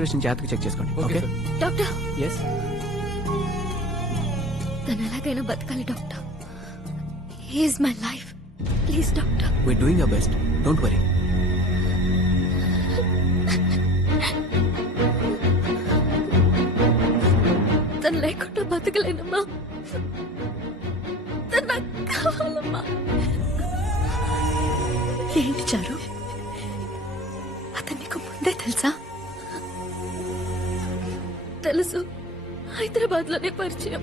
Situation జాగ్రత్తగా check చేసుకోండి. Okay doctor. Yes, తను ఎలాగైనా బతకాలి doctor. He is my life. Please doctor. We are doing our best, don't worry. తను లేకుండా బతకలేనమ్మా. తను నాకు కావాలమ్మా. ఏంటి చారు, అతను నీకు ముందే తెలుసా? తెలుసు, హైదరాబాద్ లోనే పరిచయం.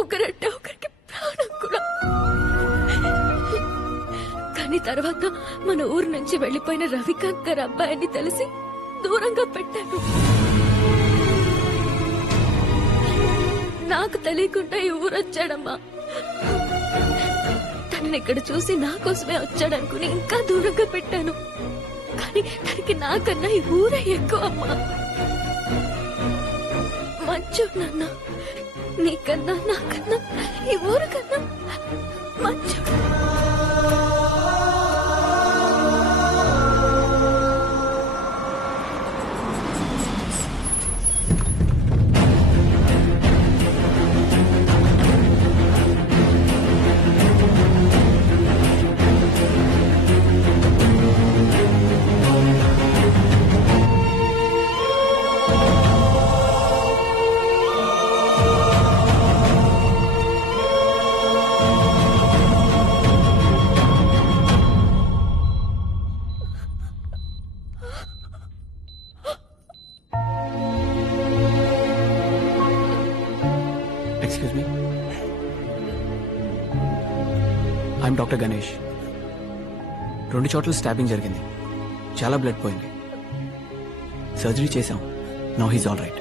ఒకరంటే ఒకరికి ప్రాణం కూడా. కానీ తర్వాత మన ఊరు నుంచి వెళ్లిపోయిన రవికాంత్ గారి అబ్బాయిని తెలిసి దూరంగా పెట్టాను. నాకు తెలియకుండా ఈ ఊరు వచ్చాడమ్మా. తనని ఇక్కడ చూసి నా కోసమే వచ్చాడనుకుని ఇంకా దూరంగా పెట్టాను. కానీ తనకి నాకన్నా ఈ ఊరే ఎక్కువ అమ్మా. మంచోడు నాన్న, నీకన్నా నాకన్నా ఈ ఊరు కన్నా మంచోడు. Excuse me, I'm doctor Ganesh. 2 చోట్ల స్టాబింగ్ జరిగింది, చాలా బ్లడ్ పోయింది. సర్జరీ చేశాం, now he's all right.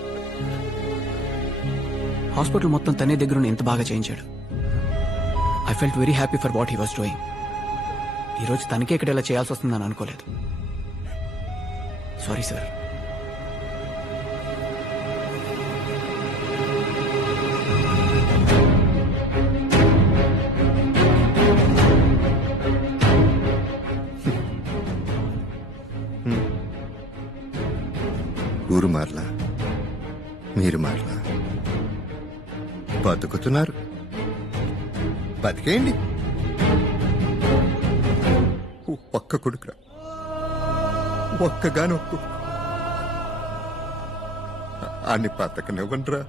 Hospital మొత్తం తనే దగ్గర ఎంత బాగా చేయించాడు. I felt very happy for what he was doing. ఈరోజు తనకే ఇక్కడ ఇలా చేయాల్సి వస్తుందని అనుకోలేదు. Sorry sir. ఊరు మార్లా, మీరు మార్లా, బతుకుతున్నారు. బతికేయండి. ఒక్క కొడుకురా, ఒక్కగాను ఒక్క. ఆన్ని బతకనివ్వండిరా.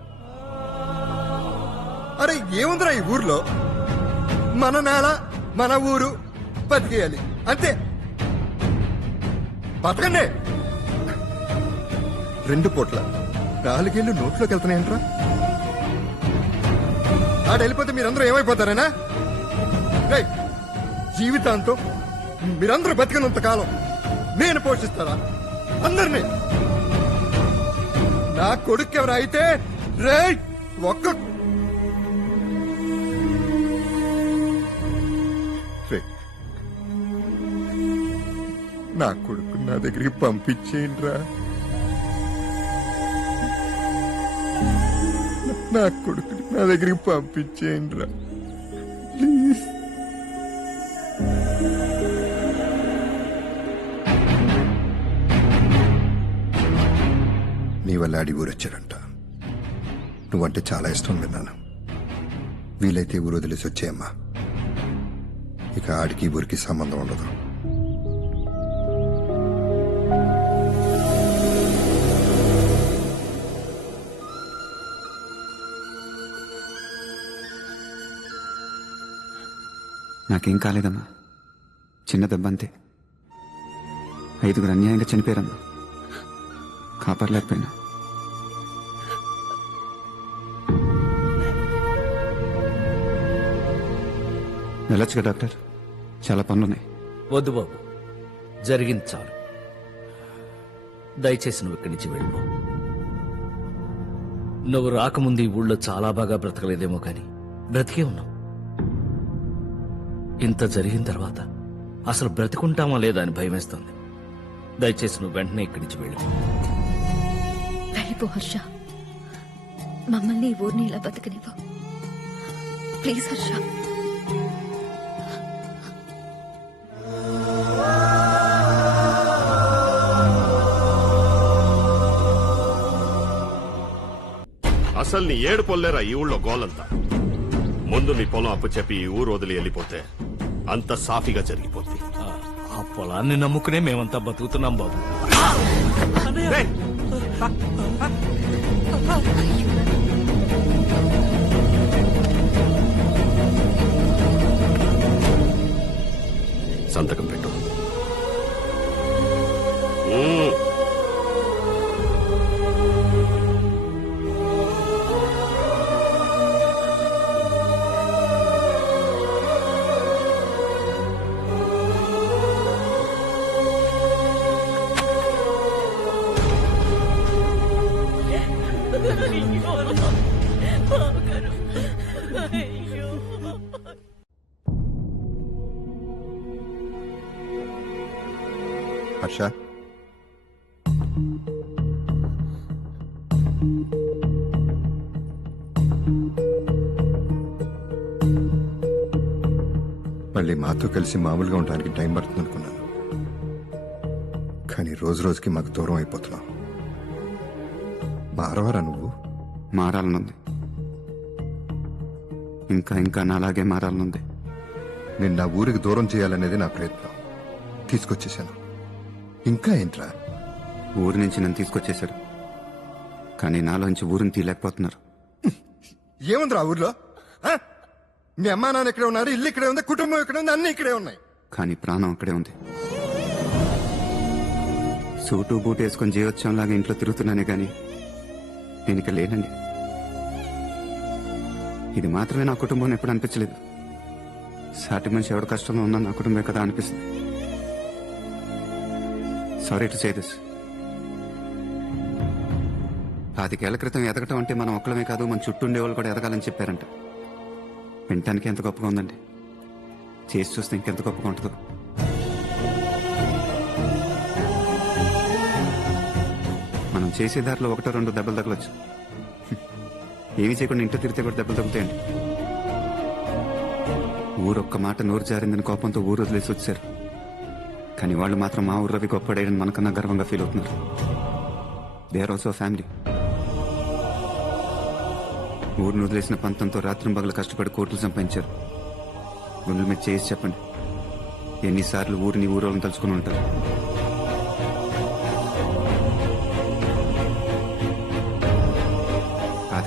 అరే ఏముందిరా ఈ ఊర్లో? మన నేల మన ఊరు బతికేయాలి అంతే. బతకండి. 2 పూట్ల 4 ఏళ్ళు నోట్లోకి వెళ్తున్నాయంట్రా. ఆడ వెళ్ళిపోతే మీరందరూ ఏమైపోతారేనా? రేయ్, జీవితాంతం మీరందరూ బతికినంత కాలం నేను పోషిస్తారా అందరినీ? నా కొడుకు ఎవరు అయితే రేయ్ ఒక్క రేయ్, నా కొడుకు నా దగ్గరికి పంపించేయండిరా. నా కొడుకుని నా దగ్గరికి పంపించేయండిరా ప్లీజ్. నీ వల్ల అడి ఊరొచ్చారంట. నువ్వంటే చాలా ఇష్టం విన్నాను. వీలైతే ఊరు వదిలేసి వచ్చేయమ్మా. ఇక ఆడికి ఊరికి సంబంధం ఉండదు. నాకేం కాలేదమ్మా, చిన్న దెబ్బ అంతే. 5 అన్యాయంగా చనిపోయారమ్మా, కాపాడలేకపోయినా. వెళ్ళొచ్చుగా డాక్టర్, చాలా పనులున్నాయి. వద్దు బాబు, జరిగింది చాలు. దయచేసి నువ్వు ఇక్కడి నుంచి వెళ్ళిపో. నువ్వు రాకముందు ఈ ఊళ్ళో చాలా బాగా బ్రతకలేదేమో కానీ బ్రతికే ఉన్నావు. ఇంత జరిగిన తర్వాత అసలు బ్రతికుంటామా లేదా అని భయమేస్తుంది. దయచేసి నువ్వు వెంటనే ఇక్కడి నుంచి వెళ్ళిపో. వెళ్ళిపో హర్ష, మమ్మల్ని ఈ ఊరిని ఇలా బతకనివ్వు ప్లీజ్ హర్ష. అసలు నీ ఏడు పొల్లేరా ఈ ఊళ్ళో గోలంతా. ముందు నీ పొలం అప్పు చెప్పి ఈ ఊరు వదిలి వెళ్ళిపోతే అంత సాఫీగా జరిగిపోద్ది. ఆ పొలాన్ని నమ్ముకునే మేమంతా బతుకుతున్నాం బాబు. రేయ్, సంతకం పెట్టు. హర్ష, మళ్ళీ మాతో కలిసి మామూలుగా ఉండడానికి టైం పడుతుంది అనుకున్నాను. కానీ రోజు రోజుకి మాకు దూరం అయిపోతున్నావు. మారవరా నువ్వు? మారాలనుంది, ఇంకా ఇంకా నాలాగే మారాలనుంది. నేను నా ఊరికి దూరం చేయాలనేది నా ప్రయత్నం. తీసుకొచ్చేసాను. ఇంకా ఏంట్రా? ఊరి నుంచి నన్ను తీసుకొచ్చేశారు, కానీ నాలోంచి ఊరిని తీయలేకపోతున్నారు. ఏముందిరా ఊర్లో? ఆ? మీ అమ్మా నాన్న ఇక్కడే ఉన్నారు, ఇల్లు ఇక్కడే ఉంది, కుటుంబం ఇక్కడే ఉంది, అన్ని ఇక్కడే ఉన్నాయి. కానీ ప్రాణం అక్కడే ఉంది. సూటు బూటు వేసుకొని జీవోత్సవంలాగా ఇంట్లో తిరుగుతున్నానే గాని నేను ఇక లేనండి. ఇది మాత్రమే నా కుటుంబం ఎప్పుడు అనిపించలేదు. సాటి మనిషి ఎవడు కష్టంలో ఉన్నా నా కుటుంబమే కదా అనిపిస్తుంది. Sorry to say this. 5 ఏళ్ల క్రితం ఎదగటం అంటే మనం ఒక్కలమే కాదు, మన చుట్టూ ఉండేవాళ్ళు కూడా ఎదగాలని చెప్పారంట. వినటానికి ఎంత గొప్పగా ఉందండి, చేసి చూస్తే ఇంకెంత గొప్పగా ఉంటుందో. మనం చేసే దారిలో 1-2 దెబ్బలు తగలొచ్చు. ఏమీ చేయకుండా ఇంట్లో తిరిగితే కూడా దెబ్బలు తగ్గుతాయండి. ఊరొక్క మాట నోరు జారిందని కోపంతో ఊరు వదిలేసి వచ్చారు. కానీ వాళ్ళు మాత్రం మా ఊరు రవి గొప్పడేయని మనకన్నా గర్వంగా ఫీల్ అవుతున్నారు. They are also family. ఊరిని వదిలేసిన పంతంతో రాత్రింబగలు కష్టపడి కోట్లు సంపాదించారు. గుండెల మీద చేసి చెప్పండి, ఎన్నిసార్లు ఊరిని ఊరోళ్ళని తలుచుకుని ఉంటారు.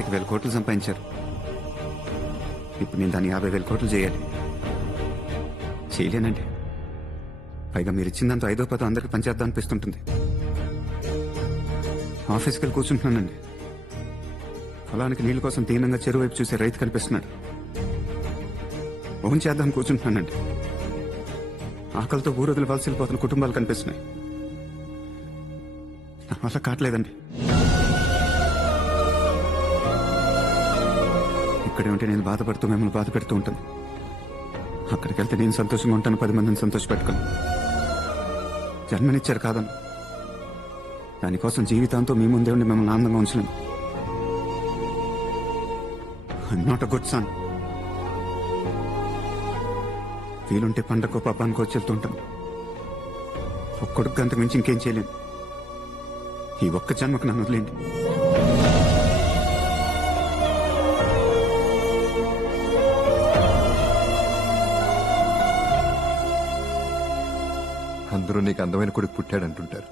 25,000 కోట్లు సంపాదించారు. ఇప్పుడు నేను దాన్ని 50,000 కోట్లు చేయాలి. చేయలేనండి. పైగా మీరు ఇచ్చిందంతా 5వ 10 అందరికి పనిచేద్దాం అనిపిస్తుంటుంది. ఆఫీస్కి వెళ్ళి కూర్చుంటున్నానండి. పొలానికి నీళ్ళ కోసం దీనంగా చెరువు వైపు చూసే రైతు కనిపిస్తున్నాడు. ఓన్ చేద్దాం కూర్చుంటున్నానండి. ఆకలితో ఊరొదిలి వలస వెళ్ళిపోతున్న కుటుంబాలు కనిపిస్తున్నాయి. నా వల్ల కావట్లేదండి. ఇక్కడే ఉంటే నేను బాధపడుతూ మిమ్మల్ని బాధ పెడుతూ ఉంటాను. అక్కడికి వెళ్తే నేను సంతోషంగా ఉంటాను, 10 మందిని సంతోషపెట్టుకుని. జన్మనిచ్చారు కాదను, దానికోసం జీవితాంతో మీ ముందే ఉండి మిమ్మల్ని ఆనందంగా ఉంచలేను. I'm not a good son. వీలుంటే పండగో పబ్బానికో వచ్చి వెళ్తుంటాను. ఒక్కడికి గంటకు మించి ఇంకేం చేయలేను. ఈ ఒక్క జన్మకు నన్ను వదిలేండి. అందరూ నీకు అందమైన కొడుకు పుట్టాడంటుంటారు.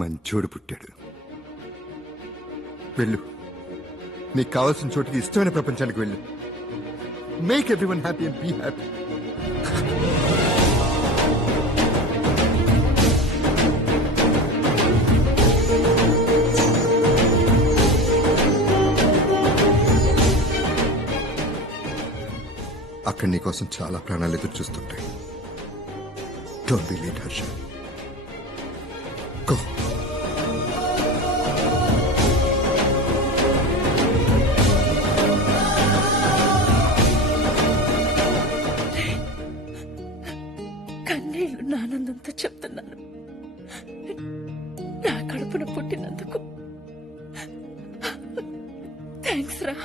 మంచోడు పుట్టాడు. వెళ్ళు, నీకు కావాల్సిన చోటికి, ఇష్టమైన ప్రపంచానికి వెళ్ళు. Make everyone happy and be happy. అక్కడ నీకోసం చాలా ప్రాణాలు ఎదురు చూస్తుంటాయి. Don't be late Harsha. Go. కన్నీళ్లు ఆనందంతో చెప్తున్నాను. నా కడుపున పుట్టినందుకు థ్యాంక్స్ రా.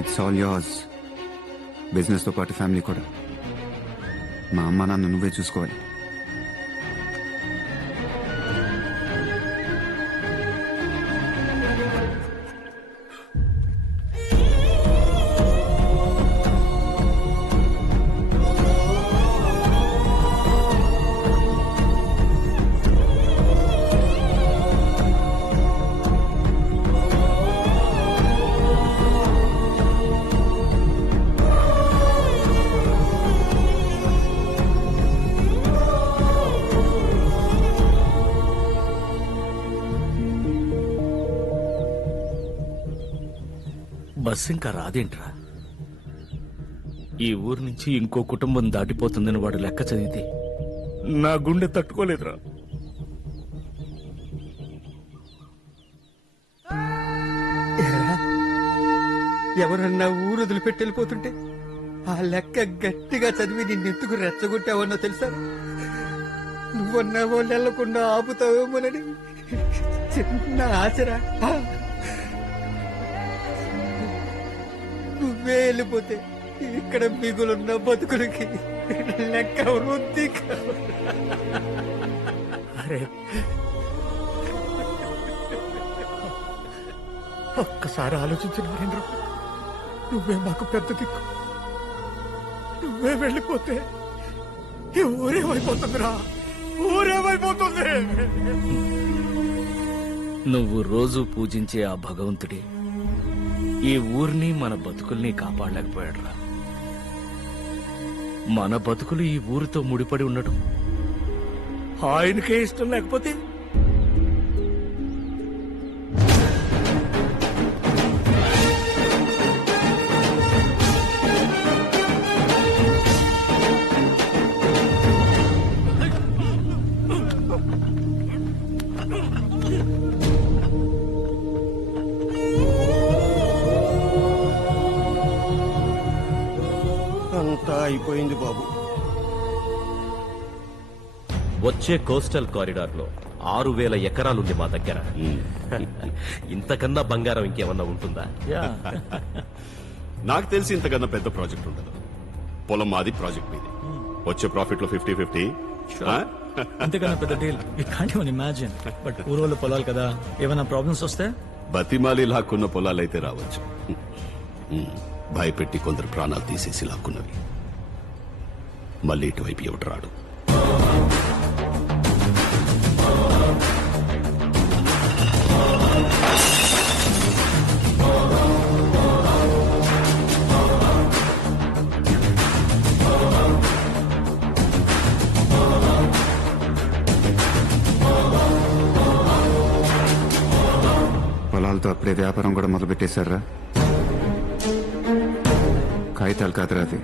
It's all yours. బిజినెస్ తో పాటు ఫ్యామిలీ కూడా. మా అమ్మ నాన్న నువ్వే చూసుకోవాలి. బస్సు ఇంకా రాదేంట్రా? ఈ ఊరు నుంచి ఇంకో కుటుంబం దాటిపోతుందని వాడు లెక్క చదివితే నా గుండె తట్టుకోలేదురా. ఎవరన్నా ఊరు వదిలిపెట్టి వెళ్ళిపోతుంటే ఆ లెక్క గట్టిగా చదివి నిన్నెత్తుకు రెచ్చగొట్టావన్నా తెలుసా? నువ్వన్నావో నెలకుండా ఆపుతావేమోనని చిన్న ఆశరా. నువ్వే వెళ్ళిపోతే ఇక్కడ మిగులున్న బతుకులకి లెక్క వృద్ధి. అరే ఒక్కసారి ఆలోచించిన నరేంద్ర, నువ్వే మాకు పెద్ద దిక్కు. నువ్వే వెళ్ళిపోతే ఈ ఊరేమైపోతుందిరా, ఊరేమైపోతుంది. నువ్వు రోజు పూజించే ఆ భగవంతుడే ఈ ఊరిని మన బతుకుల్ని కాపాడలేకపోయాడురా. మన బతుకులు ఈ ఊరితో ముడిపడి ఉండటం ఆయనకే ఇష్టం లేకపోతే అంతా అయిపోయింది బాబు. వచ్చే కోస్టల్ కారిడార్ లో 6,000 ఎకరాలుంది మా దగ్గర. ఇంతకన్నా బంగారం ఇంకేమన్నా ఉంటుందా? నాకు తెలిసి ఇంతకన్నా పెద్ద ప్రాజెక్ట్ ఉండదు. పొలం మాది, ప్రాజెక్ట్ మీది. వచ్చే ప్రాఫిట్ లో 50-50. అంతేకన్నా పెద్ద deal you can't even imagine. But ఊరోళ్ళ పొలాలు కదా, ఏమైనా ప్రాబ్లమ్స్ వస్తే బతిమాలి లాక్కున్న పొలాలైతే రావచ్చు. భయపెట్టి కొందరు ప్రాణాలు తీసేసి లాక్కున్నవి. మళ్ళీ ఇటువైపు ఎవడు రాడు. పొలాలతో అప్పుడే వ్యాపారం కూడా మొదలుపెట్టేశారా? కాగితాలు కాదురా అది,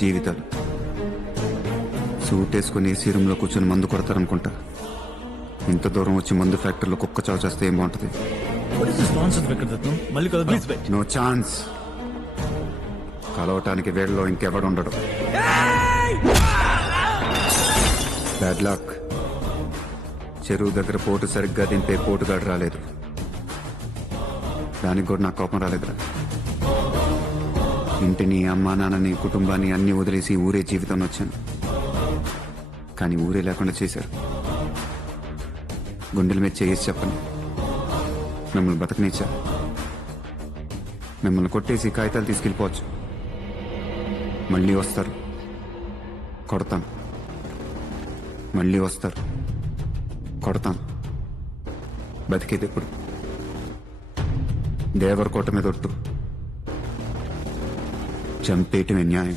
జీవితాలు. సూట్ వేసుకుని ఏసీ రూమ్లో కూర్చొని మందు కొడతారనుకుంటా. ఇంత దూరం వచ్చి మందు ఫ్యాక్టరీలో కుక్క చావు చేస్తే ఏం బాగుంటుంది? మళ్ళీ కలుద్దాం. No chance. కలవటానికి వేళ్ళలో ఇంకెవడు ఉండడు. Bad luck. చెరువు దగ్గర పోటు సరిగ్గా దింపే పోటుగాడు రాలేదు. దానికి కూడా నాకు కోపం రాలేదురా. ఇంటిని, అమ్మా నాన్నని, కుటుంబాన్ని అన్ని వదిలేసి ఊరే జీవితం వచ్చాను. కానీ ఊరే లేకుండా చేశారు. గుండెల మీద చేసి చెప్పను, మిమ్మల్ని బతకనిచ్చా. మిమ్మల్ని కొట్టేసి కాగితాలు తీసుకెళ్ళిపోవచ్చు. మళ్ళీ వస్తారు, కొడతాను. మళ్ళీ వస్తారు, కొడతాను. బతికేది ఎప్పుడు? దేవరకోట మీద ఒట్టు. చంపేయటమే న్యాయం.